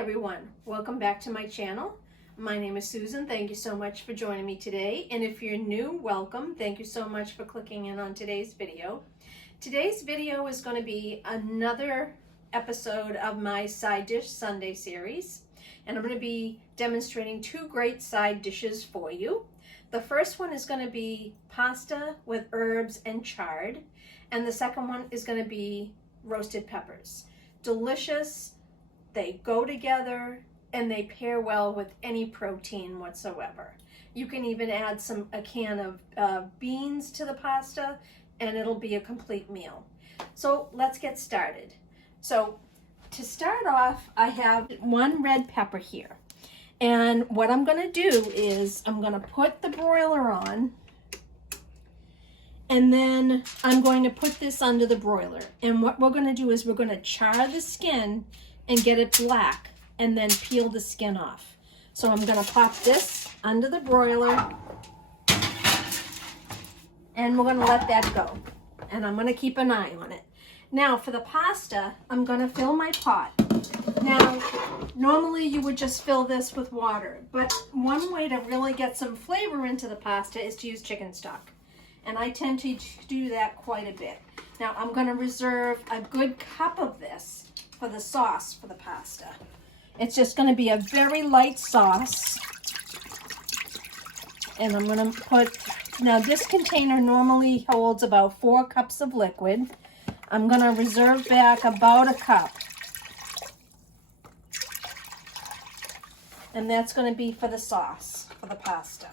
everyone, welcome back to my channel. My name is Susan. Thank you so much for joining me today. And if you're new, welcome. Thank you so much for clicking in on today's video. Today's video is going to be another episode of my Side Dish Sunday series. And I'm going to be demonstrating two great side dishes for you. The first one is going to be pasta with herbs and chard. And the second one is going to be roasted peppers. Delicious. They go together and they pair well with any protein whatsoever. You can even add a can of beans to the pasta and it'll be a complete meal. So let's get started. So to start off, I have one red pepper here. And what I'm going to do is I'm going to put the broiler on, and then I'm going to put this under the broiler. And what we're going to do is we're going to char the skin and get it black and then peel the skin off. So I'm going to pop this under the broiler and we're going to let that go. And I'm going to keep an eye on it. Now for the pasta, I'm going to fill my pot. Now, normally you would just fill this with water, but one way to really get some flavor into the pasta is to use chicken stock. And I tend to do that quite a bit. Now I'm going to reserve a good cup of this for the sauce for the pasta. It's just going to be a very light sauce. And I'm going to put, now this container normally holds about 4 cups of liquid. I'm going to reserve back about a cup. And that's going to be for the sauce for the pasta.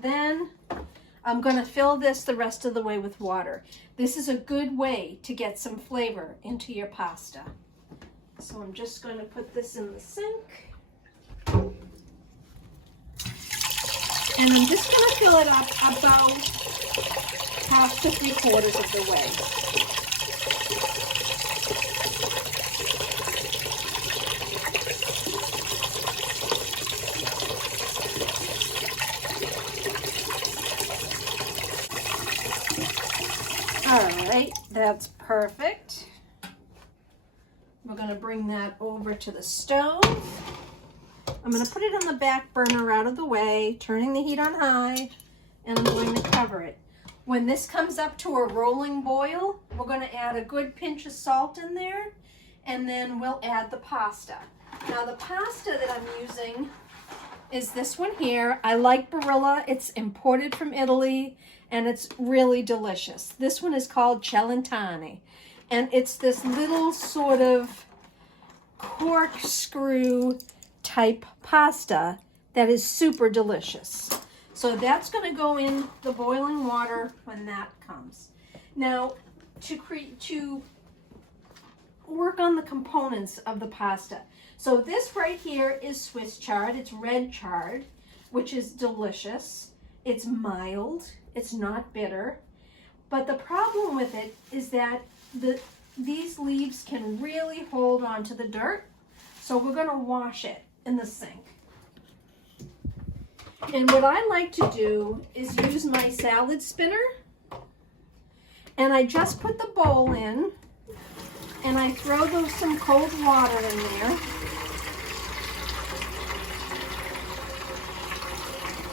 Then I'm going to fill this the rest of the way with water. This is a good way to get some flavor into your pasta. So I'm just going to put this in the sink. And I'm just going to fill it up about half to 3/4 of the way. All right, that's perfect. We're going to bring that over to the stove. I'm going to put it on the back burner out of the way, turning the heat on high, and I'm going to cover it. When this comes up to a rolling boil, we're going to add a good pinch of salt in there, and then we'll add the pasta. Now the pasta that I'm using is this one here. I like Barilla. It's imported from Italy and it's really delicious. This one is called Celantani, and it's this little sort of corkscrew type pasta that is super delicious. So that's going to go in the boiling water when that comes. Now to work on the components of the pasta. So this right here is Swiss Chard. It's red chard, which is delicious. It's mild. It's not bitter. But the problem with it is that these leaves can really hold on to the dirt. So we're going to wash it in the sink. And what I like to do is use my salad spinner. And I just put the bowl in. And I throw some cold water in there.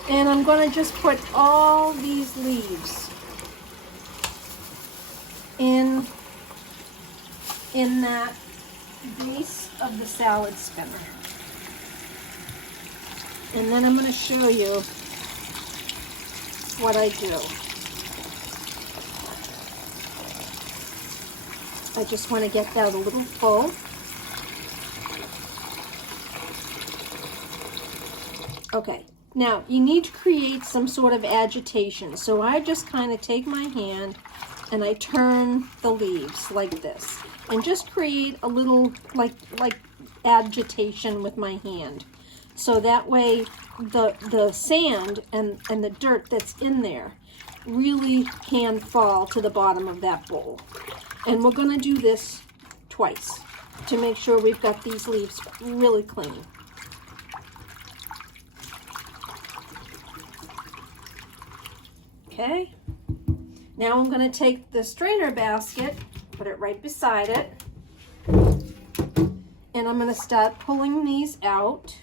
And I'm going to just put all these leaves in that base of the salad spinner. And then I'm going to show you what I do. I just want to get that a little full. Okay. Now, you need to create some sort of agitation. So I just kind of take my hand and I turn the leaves like this. And just create a little like agitation with my hand. So that way the sand and the dirt that's in there really can fall to the bottom of that bowl. And we're going to do this twice to make sure we've got these leaves really clean. Okay, now I'm going to take the strainer basket, put it right beside it, I'm going to start pulling these out.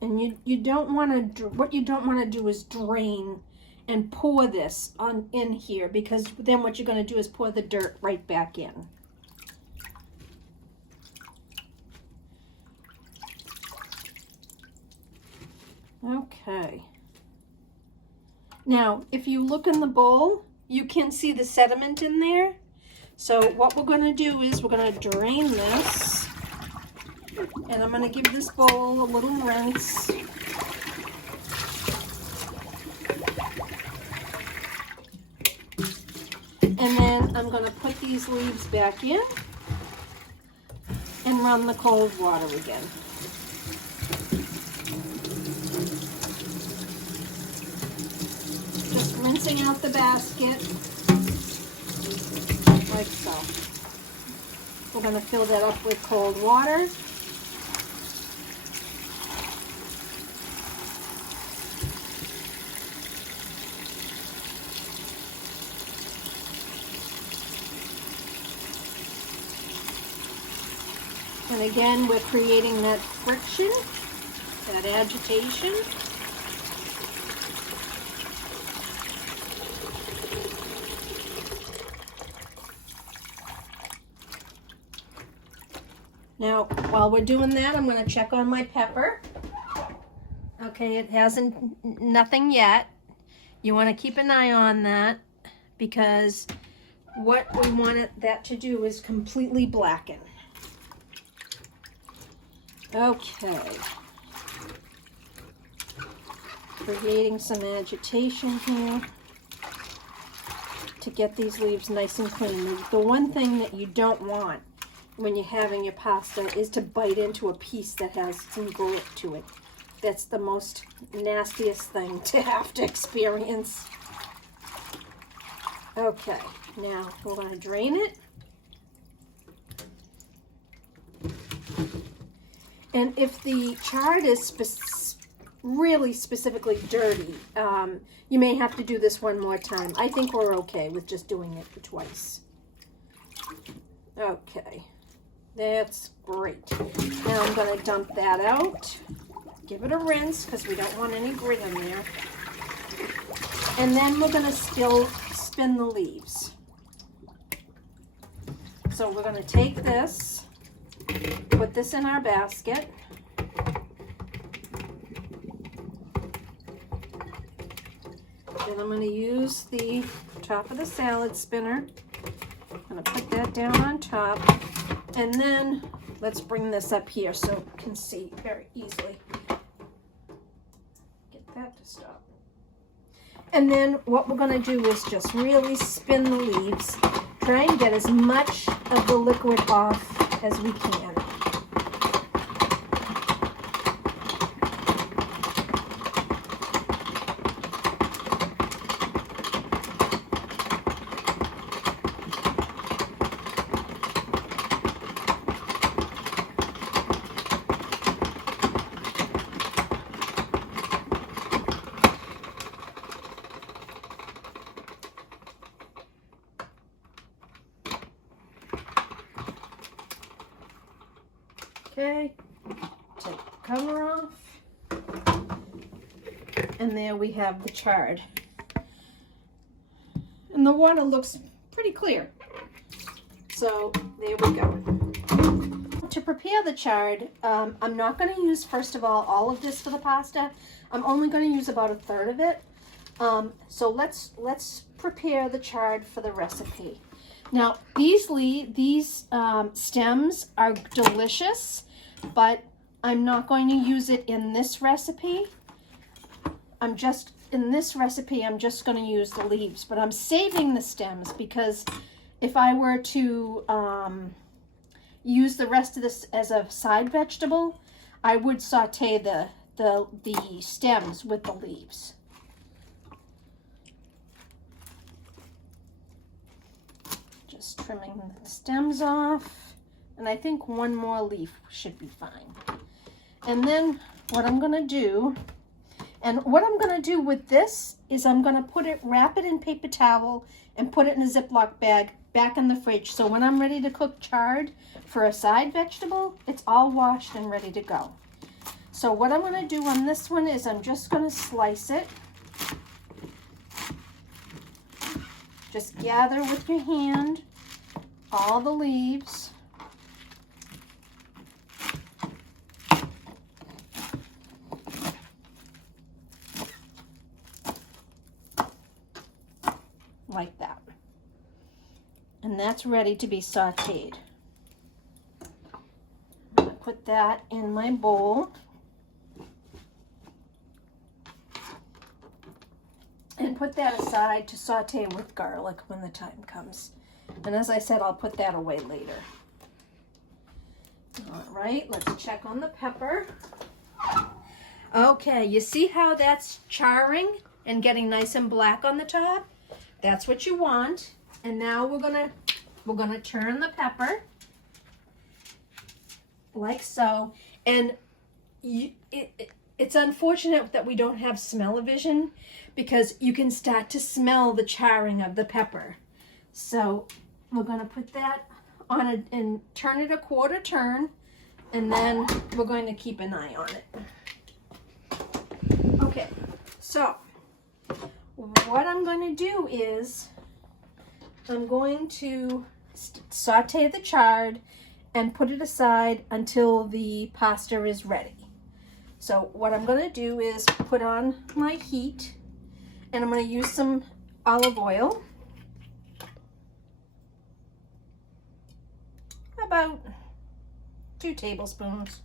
And you don't want to, what you don't want to do is drain and pour this on in here, because then what you're going to do is pour the dirt right back in. Okay. Now, if you look in the bowl, you can see the sediment in there. So what we're going to do is we're going to drain this. And I'm going to give this bowl a little rinse. And then I'm going to put these leaves back in and run the cold water again. Just rinsing out the basket like so. We're going to fill that up with cold water. And again, we're creating that friction, that agitation. Now, while we're doing that, I'm going to check on my pepper. Okay, it hasn't, nothing yet. You want to keep an eye on that, because what we want that to do is completely blacken. Okay, creating some agitation here to get these leaves nice and clean. The one thing that you don't want when you're having your pasta is to bite into a piece that has some grit to it. That's the most nastiest thing to have to experience. Okay, now we're going to drain it. And if the chard is really specifically dirty, you may have to do this one more time. I think we're okay with just doing it twice. Okay, that's great. Now I'm going to dump that out. Give it a rinse, because we don't want any grit in there. And then we're going to still spin the leaves. So we're going to take this, put this in our basket. Then I'm going to use the top of the salad spinner. I'm going to put that down on top. And then let's bring this up here so you can see very easily. Get that to stop. And then what we're going to do is just really spin the leaves. Try and get as much of the liquid off as we can. Okay, take the cover off, and there we have the chard. And the water looks pretty clear. So there we go. To prepare the chard, I'm not going to use, first of all of this for the pasta. I'm only going to use about 1/3 of it. So let's prepare the chard for the recipe. Now these stems are delicious, but I'm not going to use it in this recipe. In this recipe, I'm just going to use the leaves, but I'm saving the stems, because if I were to use the rest of this as a side vegetable, I would saute the stems with the leaves. Just trimming the stems off. And I think one more leaf should be fine. And then what I'm gonna do, with this is I'm gonna wrap it in paper towel and put it in a Ziploc bag back in the fridge. So when I'm ready to cook chard for a side vegetable, it's all washed and ready to go. So what I'm gonna do on this one is I'm just gonna slice it. Just gather with your hand all the leaves. Like that. And that's ready to be sauteed. I'm going to put that in my bowl. And put that aside to saute with garlic when the time comes. And as I said, I'll put that away later. All right, let's check on the pepper. Okay, you see how that's charring and getting nice and black on the top? That's what you want. And now we're gonna turn the pepper like so. And it's unfortunate that we don't have smell-o-vision, because you can start to smell the charring of the pepper. So we're going to put that on it and turn it a quarter turn, and then we're going to keep an eye on it. Okay, so what I'm going to do is I'm going to saute the chard and put it aside until the pasta is ready. So what I'm going to do is put on my heat, and I'm going to use some olive oil, about 2 tablespoons.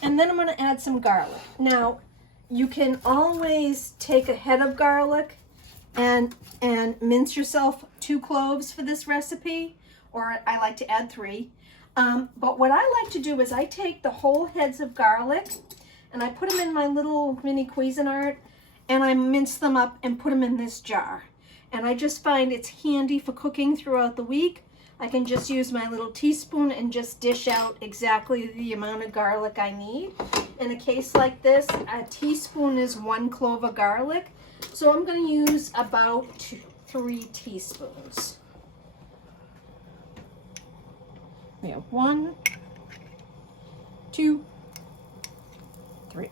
And then I'm going to add some garlic. Now, you can always take a head of garlic and mince yourself 2 cloves for this recipe, or I like to add 3. But what I like to do is I take the whole heads of garlic and I put them in my little mini Cuisinart, and I mince them up and put them in this jar. And I just find it's handy for cooking throughout the week. I can just use my little teaspoon and just dish out exactly the amount of garlic I need. In a case like this, a teaspoon is 1 clove of garlic. So I'm going to use about 3 teaspoons. We have 1, 2, 3.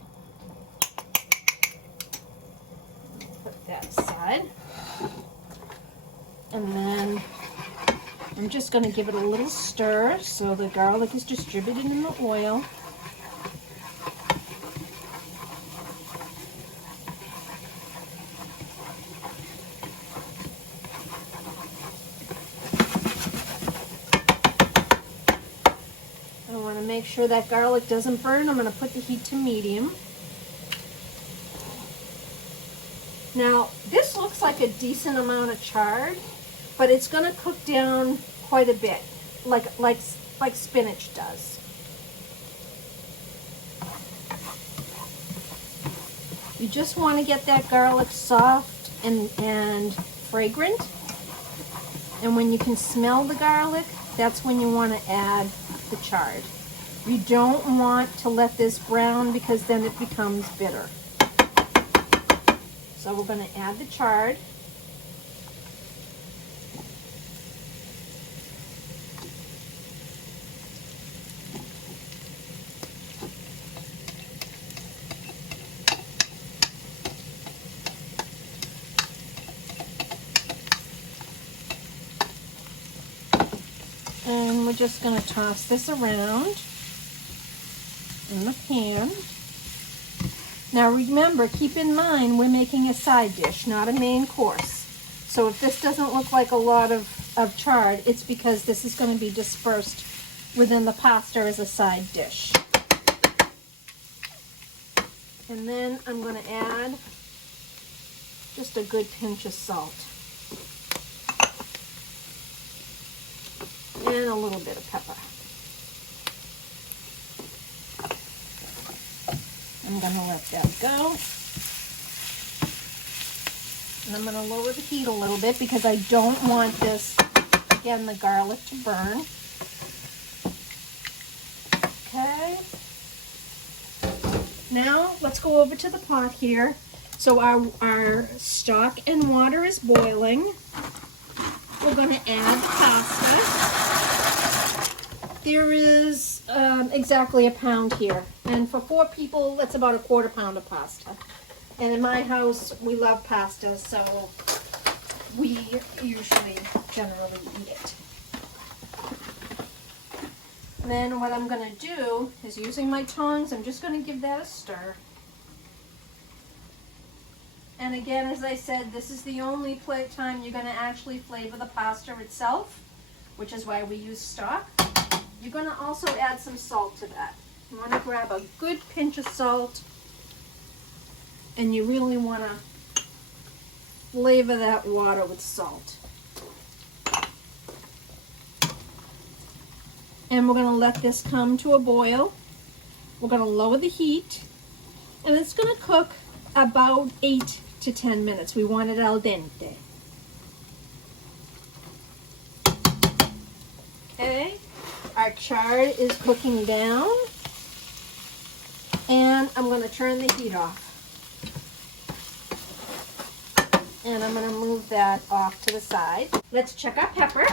Put that aside. And then I'm just going to give it a little stir so the garlic is distributed in the oil. I want to make sure that garlic doesn't burn. I'm going to put the heat to medium. Now, this looks like a decent amount of chard, but it's going to cook down quite a bit, like spinach does. You just want to get that garlic soft and fragrant. And when you can smell the garlic, that's when you want to add the chard. You don't want to let this brown, because then it becomes bitter. So we're going to add the chard. And we're just going to toss this around in the pan. Now remember, keep in mind, we're making a side dish, not a main course. So if this doesn't look like a lot of chard, it's because this is going to be dispersed within the pasta as a side dish. And then I'm going to add just a good pinch of salt. and a little bit of pepper. I'm going to let that go. And I'm going to lower the heat a little bit because I don't want this, again, the garlic to burn. Okay. Now let's go over to the pot here. So our stock and water is boiling. We're going to add pasta. There is exactly a pound here. And for 4 people, that's about a 1/4 pound of pasta. And in my house, we love pasta, so we usually generally eat it. And then what I'm going to do is, using my tongs, I'm just going to give that a stir. And again, as I said, this is the only time you're going to actually flavor the pasta itself, which is why we use stock. You're going to also add some salt to that. You want to grab a good pinch of salt, and you really want to flavor that water with salt. And we're going to let this come to a boil. We're going to lower the heat, and it's going to cook about 8 to 10 minutes. We want it al dente. Okay, our chard is cooking down, and I'm going to turn the heat off. And I'm going to move that off to the side. Let's check our pepper.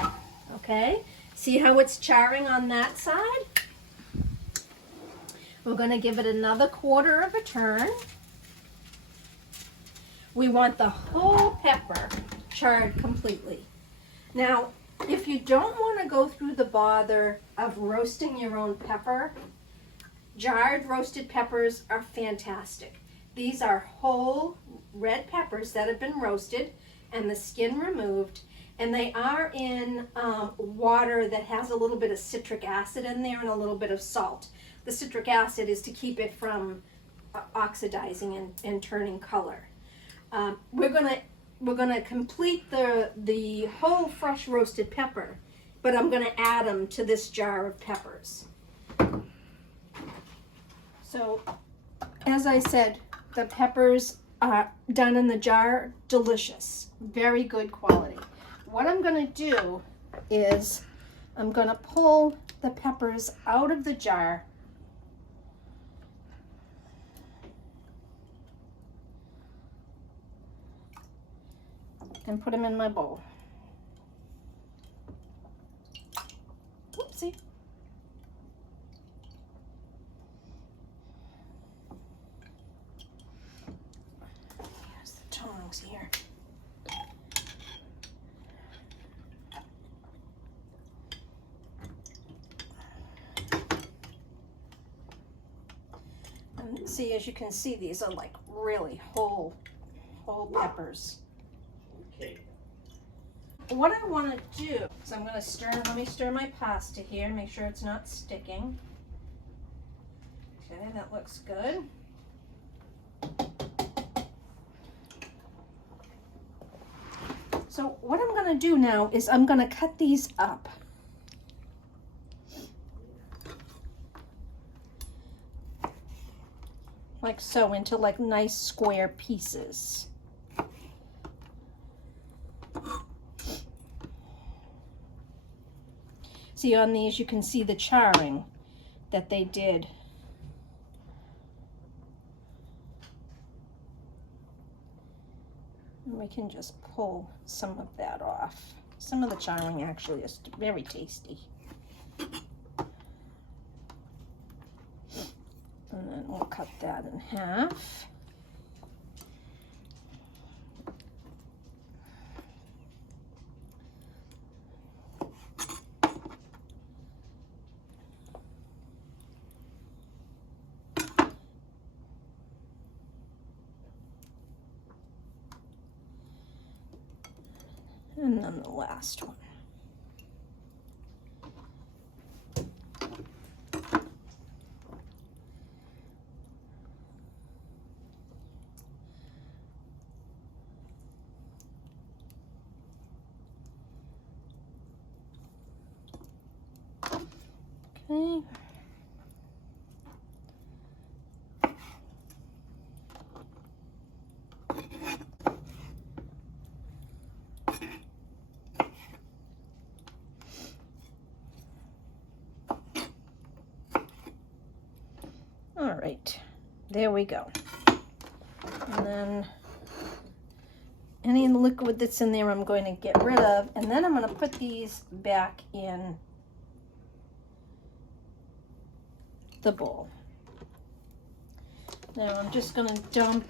Okay, see how it's charring on that side? We're going to give it another 1/4 of a turn. We want the whole pepper charred completely. Now, if you don't want to go through the bother of roasting your own pepper, jarred roasted peppers are fantastic. These are whole red peppers that have been roasted and the skin removed, and they are in water that has a little bit of citric acid in there and a little bit of salt. The citric acid is to keep it from oxidizing and turning color. We're gonna complete the whole fresh roasted pepper, but I'm gonna add them to this jar of peppers. So, as I said, the peppers are done in the jar, delicious, very good quality. What I'm gonna do is I'm gonna pull the peppers out of the jar and put them in my bowl. Oopsie. Here's the tongs here. And see, as you can see, these are like really whole peppers. What I want to do is I'm going to let me stir my pasta here, make sure it's not sticking. Okay, that looks good. So what I'm going to do now is I'm going to cut these up. Like so, into like nice square pieces. See, on these you can see the charring that they did. And we can just pull some of that off. Some of the charring actually is very tasty. And then we'll cut that in half. And then the last one. Okay. All right, there we go. And then any liquid that's in there I'm going to get rid of, and then I'm going to put these back in the bowl. Now I'm just going to dump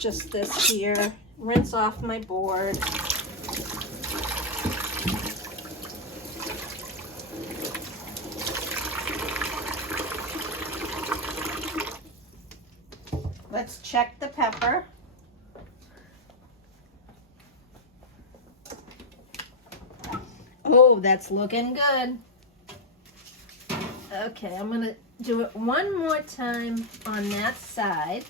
just this here, rinse off my board. Let's check the pepper. Oh, that's looking good. Okay, I'm gonna do it one more time on that side.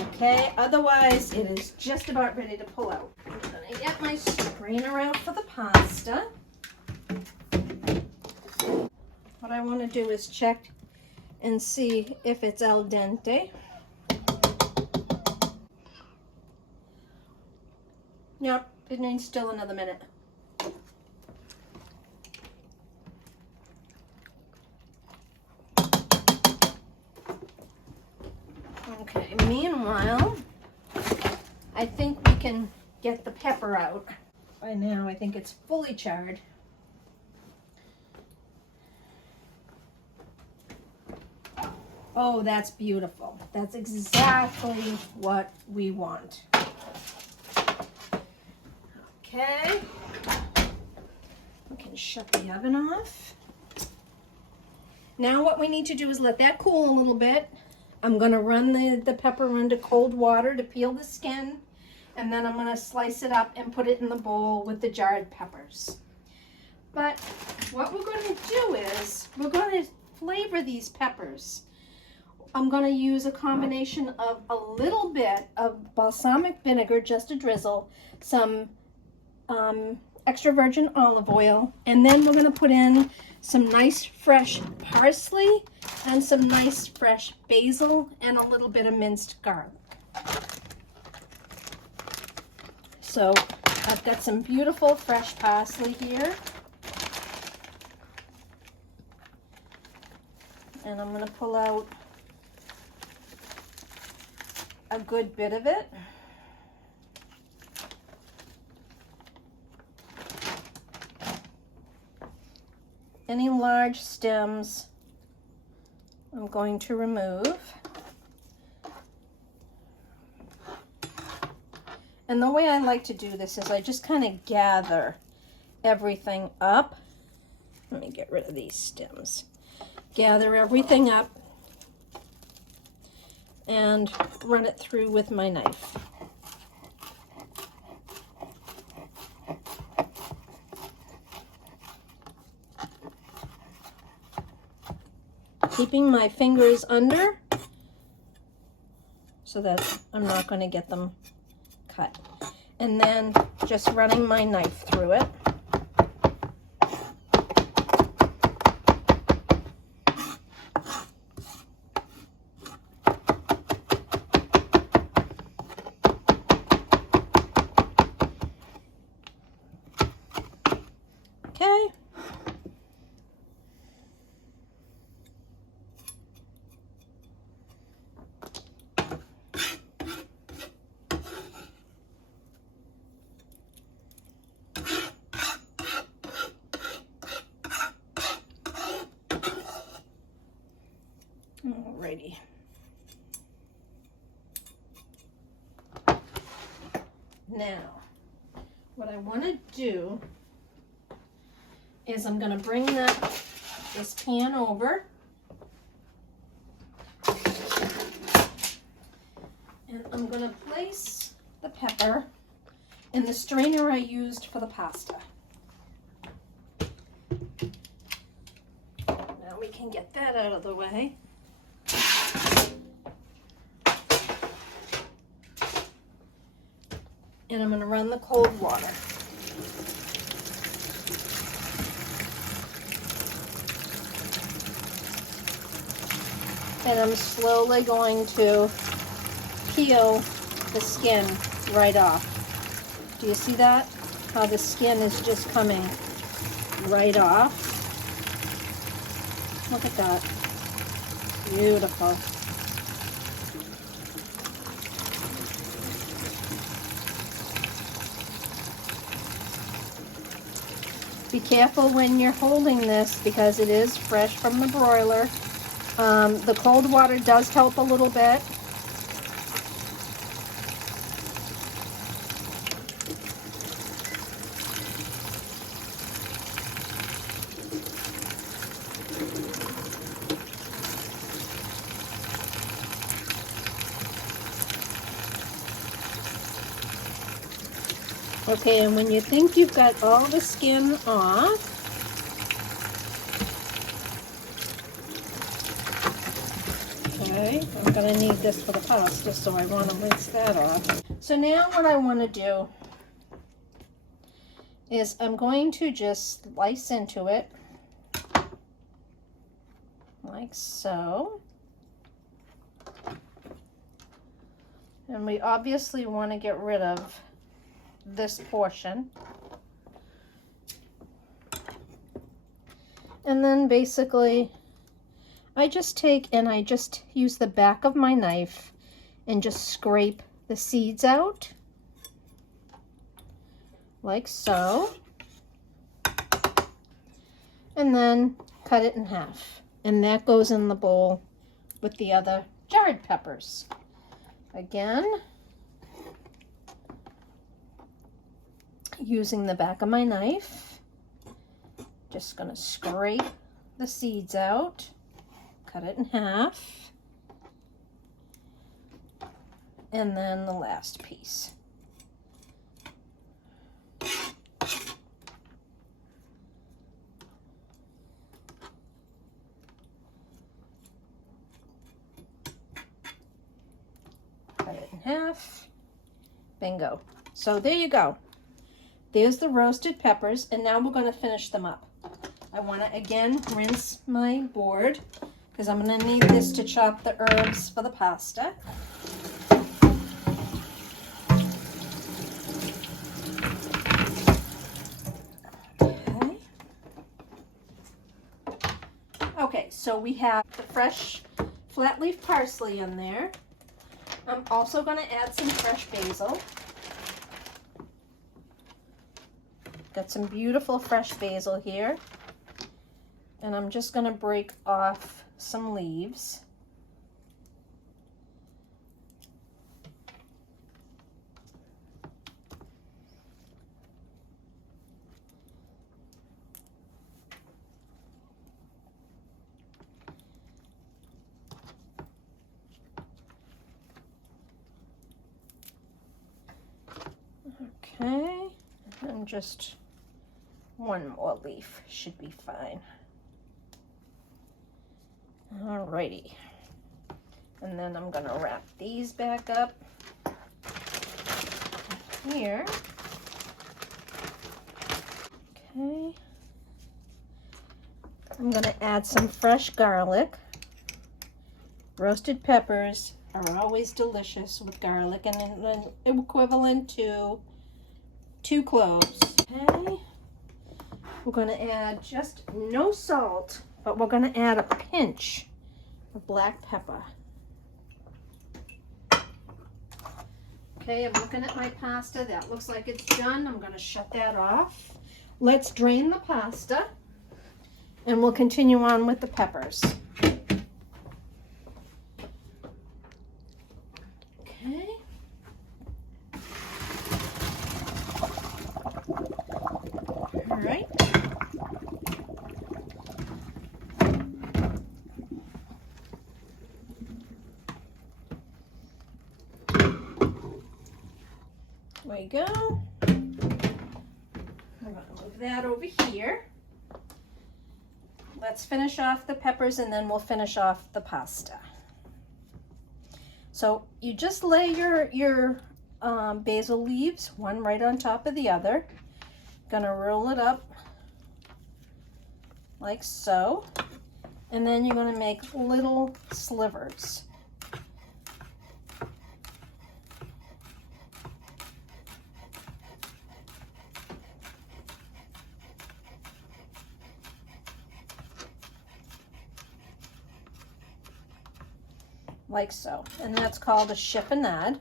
Okay, otherwise it is just about ready to pull out. I'm gonna get my strainer out for the pasta. What I want to do is check and see if it's al dente. Yep, it needs still another minute. Okay, meanwhile, I think we can get the pepper out. By now, I think it's fully charred. Oh, that's beautiful. That's exactly what we want. Okay. We can shut the oven off. Now what we need to do is let that cool a little bit. I'm going to run the pepper into cold water to peel the skin, and then I'm going to slice it up and put it in the bowl with the jarred peppers. But what we're going to do is we're going to flavor these peppers. I'm going to use a combination of a little bit of balsamic vinegar, just a drizzle, some extra virgin olive oil, and then we're going to put in some nice fresh parsley and some nice fresh basil and a little bit of minced garlic. So I've got some beautiful fresh parsley here. And I'm going to pull out a good bit of it. Any large stems I'm going to remove. And the way I like to do this is I just kind of gather everything up. Let me get rid of these stems. Gather everything up and run it through with my knife. Keeping my fingers under so that I'm not going to get them cut. And then just running my knife through it. Okay. Alrighty. Now, what I want to do is I'm going to bring this pan over, and I'm going to place the pepper in the strainer I used for the pasta. Now we can get that out of the way. And I'm going to run the cold water. And I'm slowly going to peel the skin right off. Do you see that? How the skin is just coming right off. Look at that. Beautiful. Be careful when you're holding this because it is fresh from the broiler. The cold water does help a little bit. Okay, and when you think you've got all the skin off, okay, I'm going to need this for the pasta, so I want to rinse that off. So now what I want to do is I'm going to just slice into it, like so. And we obviously want to get rid of this portion. And then basically I just take and I just use the back of my knife and just scrape the seeds out like so, and then cut it in half, and that goes in the bowl with the other jarred peppers. Again, using the back of my knife, just gonna scrape the seeds out, cut it in half, and then the last piece. Cut it in half. Bingo. So there you go. There's the roasted peppers, and now we're going to finish them up. I want to again rinse my board because I'm going to need this to chop the herbs for the pasta. Okay. Okay, so we have the fresh flat leaf parsley in there. I'm also going to add some fresh basil. Got some beautiful fresh basil here. And I'm just going to break off some leaves. Okay, and just one more leaf should be fine. Alrighty, and then I'm gonna wrap these back up here. Okay, I'm gonna add some fresh garlic. Roasted peppers are always delicious with garlic, and then equivalent to 2 cloves. Okay, we're going to add just no salt, but we're going to add a pinch of black pepper. Okay, I'm looking at my pasta. That looks like it's done. I'm going to shut that off. Let's drain the pasta, and we'll continue on with the peppers. Okay. All right. There we go. I'm going to move that over here. Let's finish off the peppers and then we'll finish off the pasta. So you just lay your basil leaves one right on top of the other. Gonna roll it up like so, And then you're going to make little slivers. Like so. And that's called a chiffonade.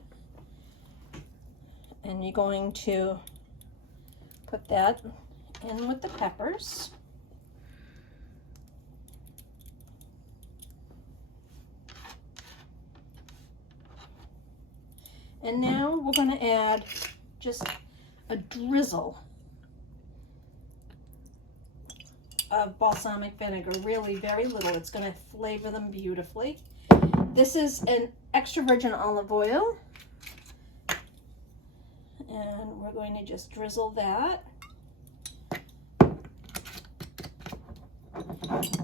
And you're going to put that in with the peppers. And now we're going to add just a drizzle of balsamic vinegar, really very little. It's going to flavor them beautifully. This is an extra virgin olive oil, and we're going to just drizzle that.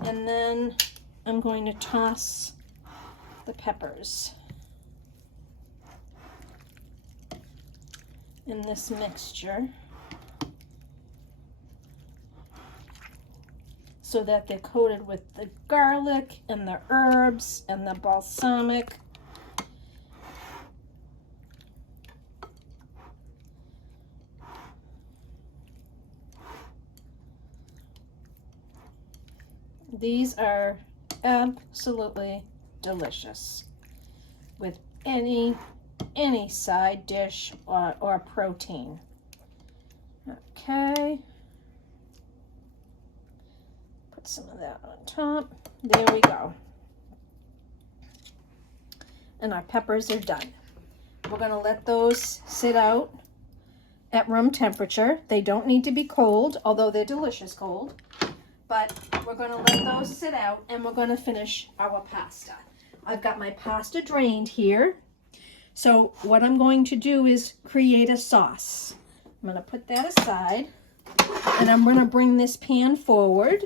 And then I'm going to toss the peppers in this mixture so that they're coated with the garlic and the herbs and the balsamic. These are absolutely delicious with any side dish or protein. Okay. Put some of that on top. There we go. And our peppers are done. We're going to let those sit out at room temperature. They don't need to be cold, although they're delicious cold. But we're going to let those sit out, and we're going to finish our pasta. I've got my pasta drained here. So what I'm going to do is create a sauce. I'm going to put that aside, and I'm going to bring this pan forward.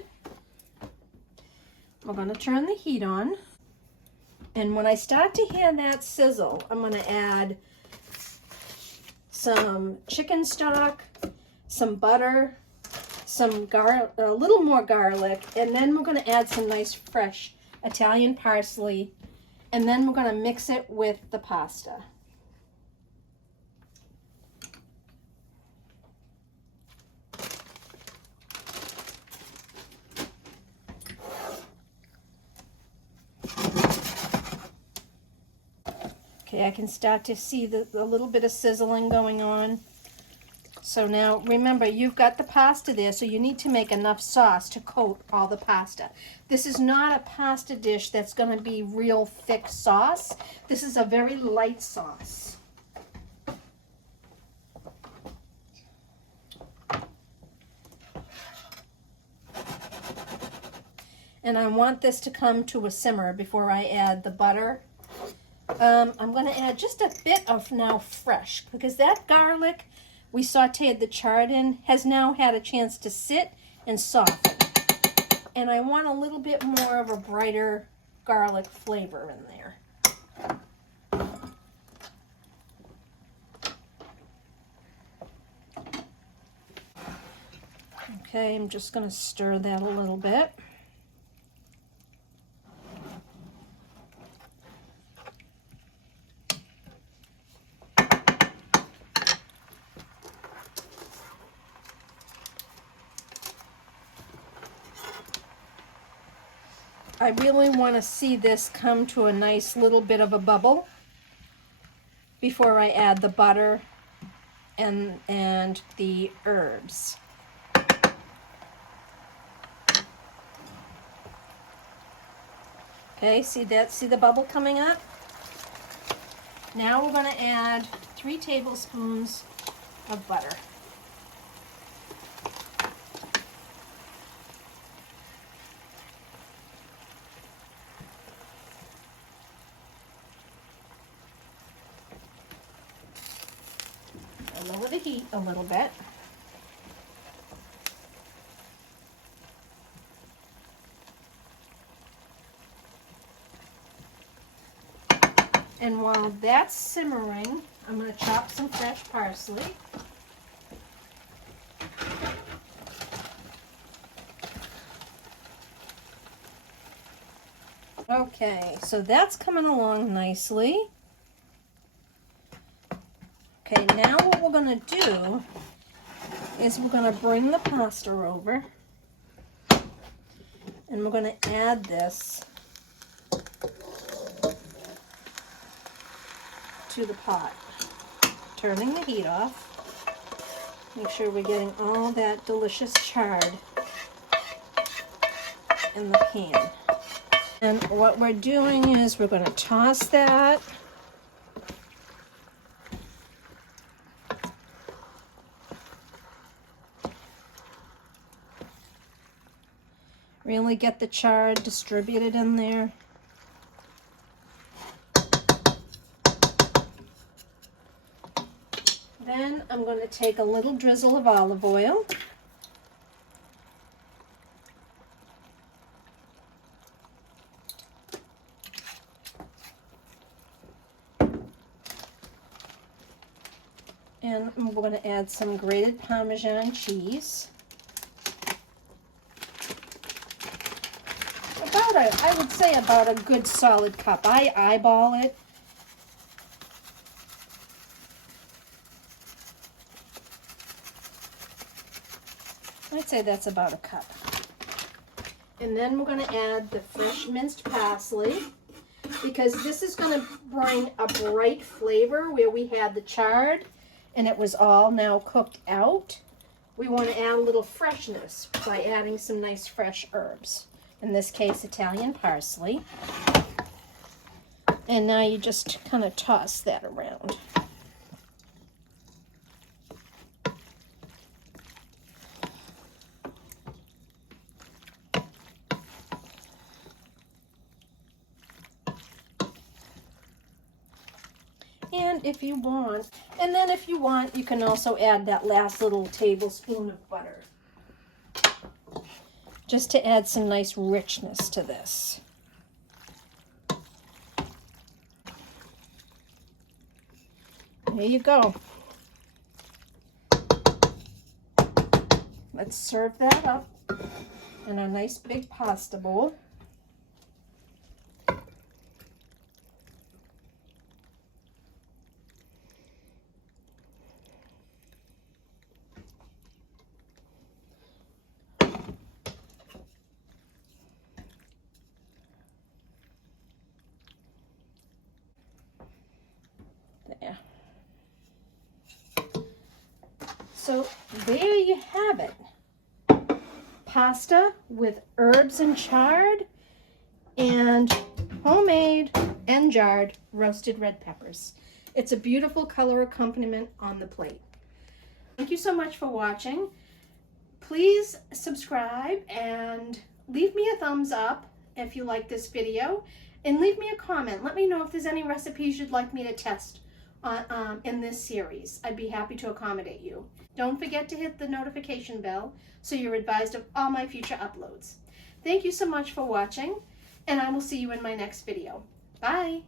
We're going to turn the heat on. And when I start to hear that sizzle, I'm going to add some chicken stock, some butter, a little more garlic, and then we're going to add some nice fresh Italian parsley, and then we're going to mix it with the pasta. Okay, I can start to see the little bit of sizzling going on. So now, remember, you've got the pasta there, so you need to make enough sauce to coat all the pasta. This is not a pasta dish that's going to be real thick sauce. This is a very light sauce. And I want this to come to a simmer before I add the butter. I'm going to add just a bit of now fresh, because that garlic we sauteed the chard in has now had a chance to sit and soften. And I want a little bit more of a brighter garlic flavor in there. Okay, I'm just going to stir that a little bit. I really want to see this come to a nice little bit of a bubble before I add the butter and the herbs. Okay, see that? See the bubble coming up? Now we're going to add 3 tablespoons of butter. Lower the heat a little bit. And while that's simmering, I'm going to chop some fresh parsley. Okay, so that's coming along nicely. Okay, now what we're going to do is we're going to bring the pasta over and we're going to add this to the pot. Turning the heat off. Make sure we're getting all that delicious chard in the pan. And what we're doing is we're going to toss that. Really get the chard distributed in there. Then I'm going to take a little drizzle of olive oil. And we're going to add some grated parmesan cheese. I would say about a good solid cup. I eyeball it. I'd say that's about a cup. And then we're going to add the fresh minced parsley, because this is going to bring a bright flavor where we had the chard and it was all now cooked out. We want to add a little freshness by adding some nice fresh herbs. In this case, Italian parsley. And now you just kind of toss that around. And if you want, you can also add that last little tablespoon of butter, just to add some nice richness to this. There you go. Let's serve that up in a nice big pasta bowl. There. So there you have it. Pasta with herbs and chard and homemade and jarred roasted red peppers. It's a beautiful color accompaniment on the plate. Thank you so much for watching. Please subscribe and leave me a thumbs up if you like this video, and leave me a comment. Let me know if there's any recipes you'd like me to test in this series. I'd be happy to accommodate you. Don't forget to hit the notification bell so you're advised of all my future uploads. Thank you so much for watching, and I will see you in my next video. Bye!